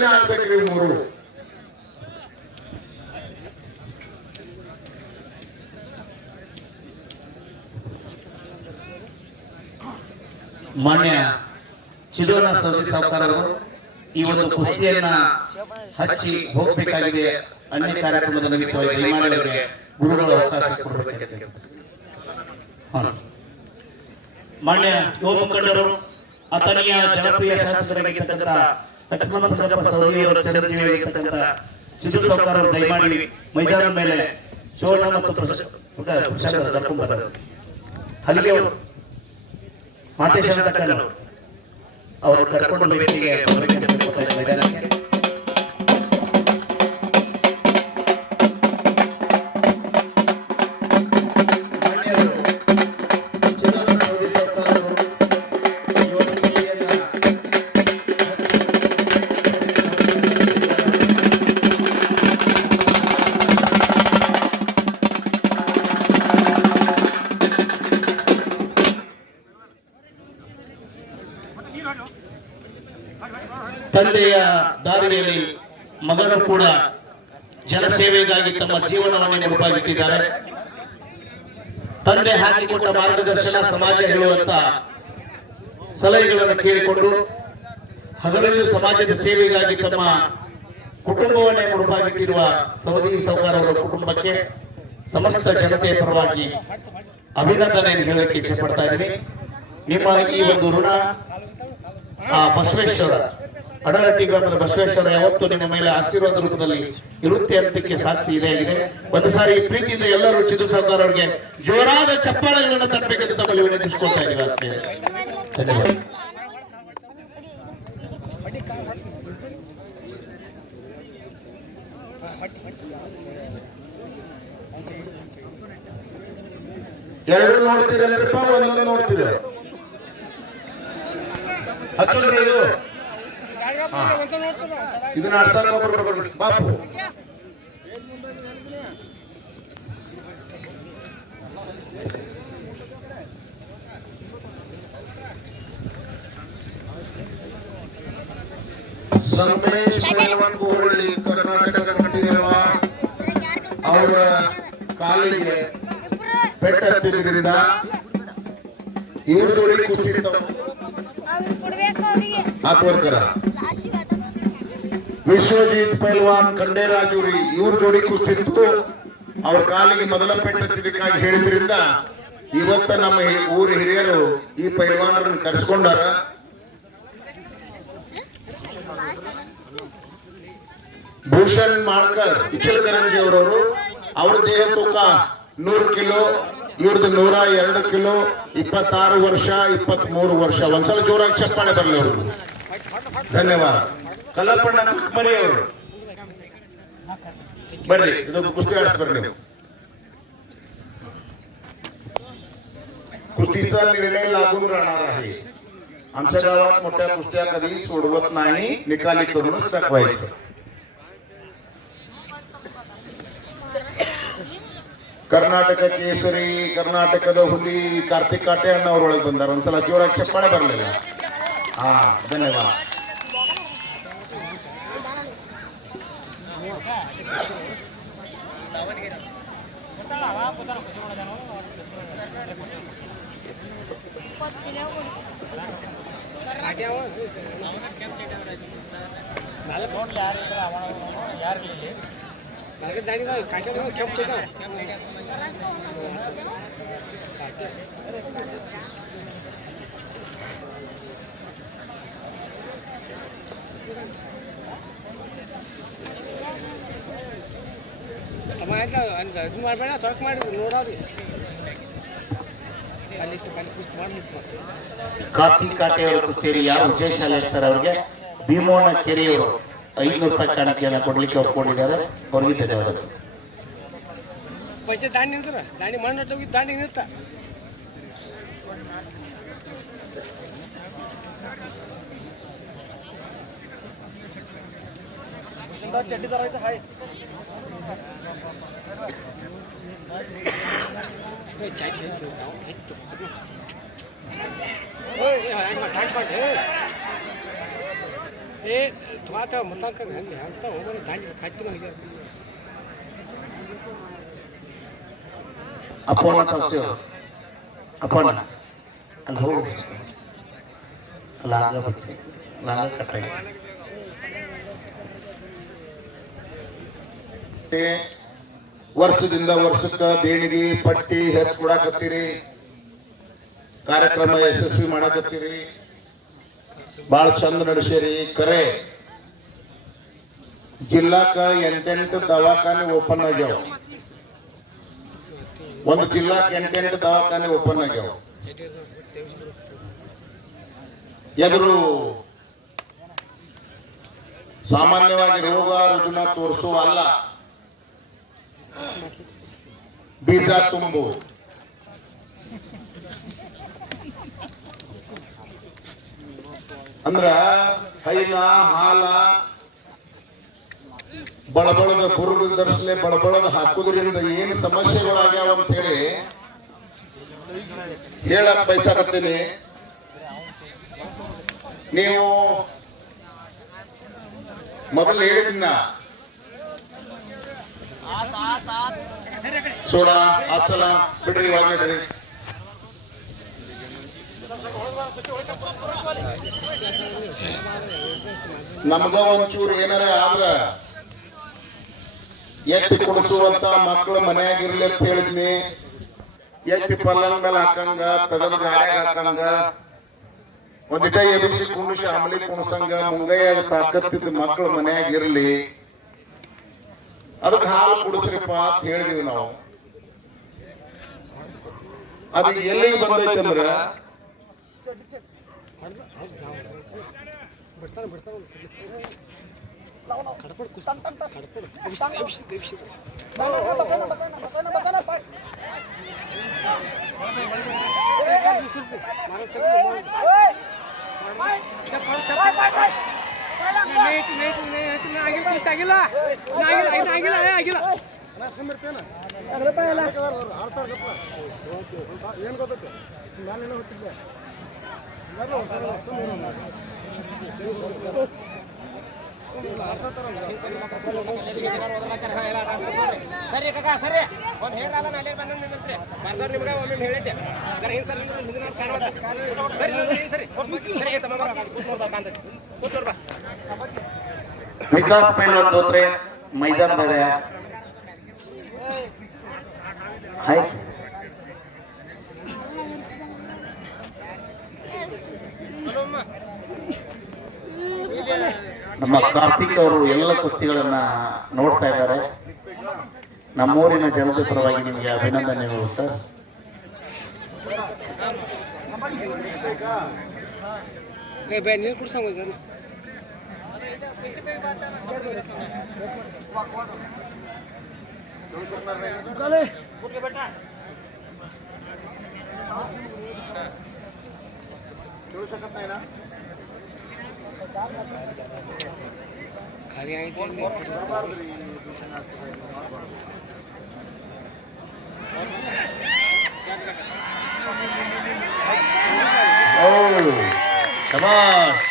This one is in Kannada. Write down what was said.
ಸಾಧನೆ ಆಗ್ಬೇಕ್ರಿ ಮೂರು. ಮಾನ್ಯ ಚಿದೋನ ಸೌದಿ ಸಾವುಕಾರರು ಈ ಒಂದು ಕುಸ್ತಿಯನ್ನ ಹಚ್ಚಿ ಹೋಗಬೇಕಾಗಿದೆ. ಅನ್ಯ ಕಾರ್ಯಕ್ರಮದ ನಿಮಿತ್ತವಾಗಿ ದಯಮಾಡಿ ಅವರಿಗೆ ಗುರುಗಳು ಅವಕಾಶ ಕೊಡಬೇಕಾಗಿದೆ. ಮಾನ್ಯ ಯುವ ಮುಖಂಡರು ಅಥಣಿಯ ಜನಪ್ರಿಯ ಶಾಸಕರಾಗಿರ್ತಕ್ಕಂಥ ಲಕ್ಷ್ಮಣ ಸಂಗಪ್ಪ ಸೌದಿಯವರ ಚಿರಂಜೀವಿಯಾಗಿರ್ತಕ್ಕಂಥ ಚಿದು ಸಾವುಕಾರರು ದಯಮಾಡಿ ಮೈದಾನದ ಮೇಲೆ ಸುವರ್ಣ ಮತ್ತು ಕರ್ಕೊಂಡು ಬರೋದು. ಅಲ್ಲಿಗೆ ಮಾತೇಶ ಅವರು ಕರ್ಕೊಂಡು ವೇದಿಕೆಗೆ ಮೈದಾನಕ್ಕೆ ತಂದೆಯ ದಾರಿಯಲ್ಲಿ ಮಗನು ಕೂಡ ಜನಸೇವೆಗಾಗಿ ತಮ್ಮ ಜೀವನವನ್ನೇ ಮುಡುಪಾಗಿಟ್ಟಿದ್ದಾರೆ. ತಂದೆ ಹಾಕಿಕೊಟ್ಟ ಮಾರ್ಗದರ್ಶನ, ಸಮಾಜ ಹೇಳುವಂತ ಸಲಹೆಗಳನ್ನು ಕೇಳಿಕೊಂಡು ಹಗಲಲ್ಲೂ ಸಮಾಜದ ಸೇವೆಗಾಗಿ ತಮ್ಮ ಕುಟುಂಬವನ್ನೇ ಮುಡುಪಾಗಿಟ್ಟಿರುವ ಸೌದಿ ಸಾವುಕಾರ ಅವರ ಕುಟುಂಬಕ್ಕೆ ಸಮಸ್ತ ಜನತೆಯ ಪರವಾಗಿ ಅಭಿನಂದನೆಯನ್ನು ಹೇಳಕ್ಕೆ ಇಚ್ಛೆ ಪಡ್ತಾ ಇದ್ದೀನಿ. ನಿಮ್ಮ ಈ ಒಂದು ಋಣ ಬಸವೇಶ್ವರ ಅಡಲಟ್ಟಿ ಗ್ರಾಮದ ಬಸವೇಶ್ವರ ಯಾವತ್ತು ನಿಮ್ಮ ಮೇಲೆ ಆಶೀರ್ವಾದ ರೂಪದಲ್ಲಿ ಇರುತ್ತೆ ಅಂತಕ್ಕೆ ಸಾಕ್ಷಿ ಇದೆ ಆಗಿದೆ. ಒಂದು ಸಾರಿ ಪ್ರೀತಿಯಿಂದ ಎಲ್ಲರೂ ಚಿದು ಸಾವುಕಾರ ಅವರಿಗೆ ಜೋರಾದ ಚಪ್ಪಾಳೆಗಳನ್ನು ತಟ್ಟಬೇಕಂತ ತಮ್ಮಲ್ಲಿ ವಿನಂತಿಸಿಕೊಳ್ತಾ ಇದ್ದೀವಿ. ಧನ್ಯವಾದ. ಎರಡು ನೋಡ್ತೀರಲ್ರಿಪ್ಪ, ಒಂದೊಂದು ನೋಡ್ತೀರ ಹಚ್ಚೋದ್ರಿ. ಇದನ್ನ ಅಡ್ಸಕ್ ಒಬ್ರು ತಗೊಂಡ್ರಿ ಬಾಪು. ಸಂಮೇಶ್ ಪೈಲ್ವಾನ್ ಗೋರಳ್ಳಿ ಕರ್ನಾಟಕ ಕಂಡಿರುವ ಅವರ ಕಾಲಿಗೆ ಪೆಟ್ಟು ಹತ್ತಿದ್ರಿಂದ ಇವ್ರ ಜೋಡಿ ಕುಸ್ತಿ ಹಾಕ್ಬರ್ತಾರ. ವಿಶ್ವಜಿತ್ ಪೈಲ್ವಾನ್ ಖಂಡೇರಾಜೂರಿ ಇವ್ರ ಜೋಡಿ ಕುಸ್ತಿತ್ತು. ಅವ್ರ ಕಾಲಿಗೆ ಮೊದಲ ಪೆಟ್ಟು ಹತ್ತಿದ್ದಕ್ಕಾಗಿ ಹೇಳಿದ್ರಿಂದ ಇವತ್ತ ನಮ್ಮ ಊರ ಹಿರಿಯರು ಈ ಪೈಲ್ವಾನರನ್ನು ಕರೆಸ್ಕೊಂಡಾರ. ಭೂಷಣ್ ಮಾಳ್ಕರ್ ಇಚಲಕರಂಜಿ ಅವರವರು, ಅವ್ರ ದೇಹ ತೂಕ 100 ಕಿಲೋ, ಇವ್ರದ್ದು 102 ಕಿಲೋ, 26 ವರ್ಷ 23 ವರ್ಷ. ಒಂದ್ಸಲ ಜೋರಾಗಿ ಚಪ್ಪಾಳೆ ಬರಲಿ ಅವ್ರಿಗೆ. ಧನ್ಯವಾದ. ಕಲ್ಲಪ್ಪಣ್ಣ ಮರಿ ಅವರು ಬರ್ರಿ, ಇದೊಂದು कुस्ती आडसबर्री. कुस्तीचा निर्णय लागून राहणार आहे. आमच्या गावात मोठ्या कुस्त्या कधी सोडवत नाही, निकाली करूनच दाखवायचं. ಕರ್ನಾಟಕ ಕೇಸರಿ, ಕರ್ನಾಟಕದ ಹುಲಿ ಕಾರ್ತಿಕ್ ಕಾಟೆ ಅಣ್ಣ ಅವ್ರ ಒಳಗೆ ಬಂದಾರ. ಒಂದ್ಸಲ ಜೋರಾಗಿ ಚಪ್ಪಾಳೆ ಬರಲಿಲ್ಲ. ಹಾ, ಧನ್ಯವಾದ. ಕಾರ್ತಿಕ್ ಕಾಟೆ ಅವರ ಕುಸ್ತಿಯಲ್ಲಿ ಯಾರು ವಿಜಯಶಾಲಿ ಇರ್ತಾರೆ ಅವ್ರಿಗೆ ಭೀಮೋಣ ಕೆರೆಯವರು 500 ರೂಪಾಯಿ ಕಾಣಿಕೆಯನ್ನು ಕೊಡ್ಲಿಕ್ಕೆ ಒಪ್ಕೊಂಡಿದ್ದಾರೆ. ಅವ್ರಿಗೆ ಧನ್ಯವಾದಗಳು. पैसे दांडी निंतर दांडी म्हणून तो दांडी निंता सुंदर चड्डी करायचं आहे. चाय घेतो ओय हे टाइट पाट हे ಏ ತ್ವಾತ ಮತ್ತಾಕ ಅಲ್ಲಿ ಅಂತ ಹೋಗೋಣ ದಾಂಡಿ ಕಟ್ಟಿನ ಹೋಗ್ಯಾರ ಅಪ್ಪಣ್ಣ ತೋರಿಸಿ ಅಪ್ಪಣ್ಣ ಅಲ್ಲಿ ಹೋಗು ಲಾಂಗ ಬಚ್ಚಿ ಲಾಂಗ ಕಟ್ಟಾಗಿ ವರ್ಷದಿಂದ ವರ್ಷಕ್ಕ ದೇಣಿಗೆ ಪಟ್ಟಿ ಹೆಚ್ಚಿಕೊಡಕತ್ತೀರಿ, ಕಾರ್ಯಕ್ರಮ ಯಶಸ್ವಿ ಮಾಡಕತ್ತೀರಿ, ಬಾಳ ಚಂದ ನಡೆಸಿರಿ. ಕರೆ ಜಿಲ್ಲಾಕ 8 ದವಾಖಾನೆ ಓಪನ್ ಆಗ್ಯಾವ. ಒಂದು ಜಿಲ್ಲಾಕ 8 ದವಾಖಾನೆ ಓಪನ್ ಆಗ್ಯಾವ. ಎದುರು ಸಾಮಾನ್ಯವಾಗಿ ರೋಗ ರುಜಿನ ತೋರಿಸುವ ಅಲ್ಲ, ಬೀಜ ತುಂಬು. ಅಂದ್ರ ಹೈನ ಹಾಲ ಬಳಬಳದ ಕುರುಡು ದರ್ಶನೆ ಬಳಬಳದ ಹಾಕುವುದರಿಂದ ಏನ್ ಸಮಸ್ಯೆಗಳಾಗ್ಯಾವ ಅಂತ ಹೇಳಿ ಹೇಳಕ್ ಬಯಸಾಕತ್ತೀನಿ. ನೀವು ಮೊದಲು ಹೇಳಿದ್ನ ಸೋಡಾ ಆಚಲ ಬಿಡ್ರಿ, ಒಳಗಿಡ್ರಿ. ನಮ್ಗ ಒಂಚೂರು ಏನಾರ ಆದ್ರ ಎತ್ತಿ ಕುಡಿಸುವಂತ ಮಕ್ಕಳು ಮನೆಯಾಗಿರ್ಲಿ ಅಂತ ಹೇಳಿದ್ನಿ. ಎತ್ತಿ ಪಲ್ಲಂಗ ಮೇಲೆ ಹಾಕಂಗ, ತಗದ ಗಾಡ್ಯಾಗ ಹಾಕಂಗ, ಒಂದಿಟ ಎಬಿಸಿ ಕುಣಿಸಿ ಅಮಲಿ ಕುಣಸಂಗ, ಮುಂಗೈಯಾಗ ತಾಕತ್ತಿದ್ದ ಮಕ್ಕಳು ಮನೆಯಾಗಿರ್ಲಿ, ಅದಕ್ಕೆ ಹಾಲು ಕುಡಿಸ್ರಿಪ್ಪ ಅಂತ ಹೇಳಿದೀವಿ ನಾವು. ಅದು ಎಲ್ಲಿಗೆ ಬಂದೈತಂದ್ರ ಆಗಿಲ್ಲ ಏನ್ ಗೊತ್ತೈತೆ ನಾನೇನೋ ಹೊತ್ತಿದ್ದೆ ಸರಿ ಕಾಕ ಸರಿ ಒಮ್ಮೆ ಹೇಳ್ರಲ್ಲ ನಾಳೆ ಬಂದ ನಿಮ್ಮಂತ್ರಿ ಬರ್ಸರ್ ನಿಮ್ಗೆ ಒಮ್ಮೆ ಹೇಳಿದ್ದೆ ಸರಿ ಹಿಂಗೆ ಸರಿ ಸರಿ ಸರಿ ಕೂತ್ಕೊಳ್ಬಾ. ವಿಕಾಸ್ ಪೈಲವಾನ್ ದೋತ್ರೆ ಮೈದಾನ ಬೇರೆ ಹಾಯ್. ನಮ್ಮ ಕಾರ್ತಿಕ್ ಅವರು ಎಲ್ಲ ಕುಸ್ತಿಗಳನ್ನ ನೋಡ್ತಾ ಇದ್ದಾರೆ. ನಮ್ಮೂರಿನ ಜನತೆ ಪರವಾಗಿ ನಿಮಗೆ ಅಭಿನಂದನೆಗಳು ಸರ್. ನೀರು ಕುಡ್ಸಂಗ ಸರ್. खाली शाबाश.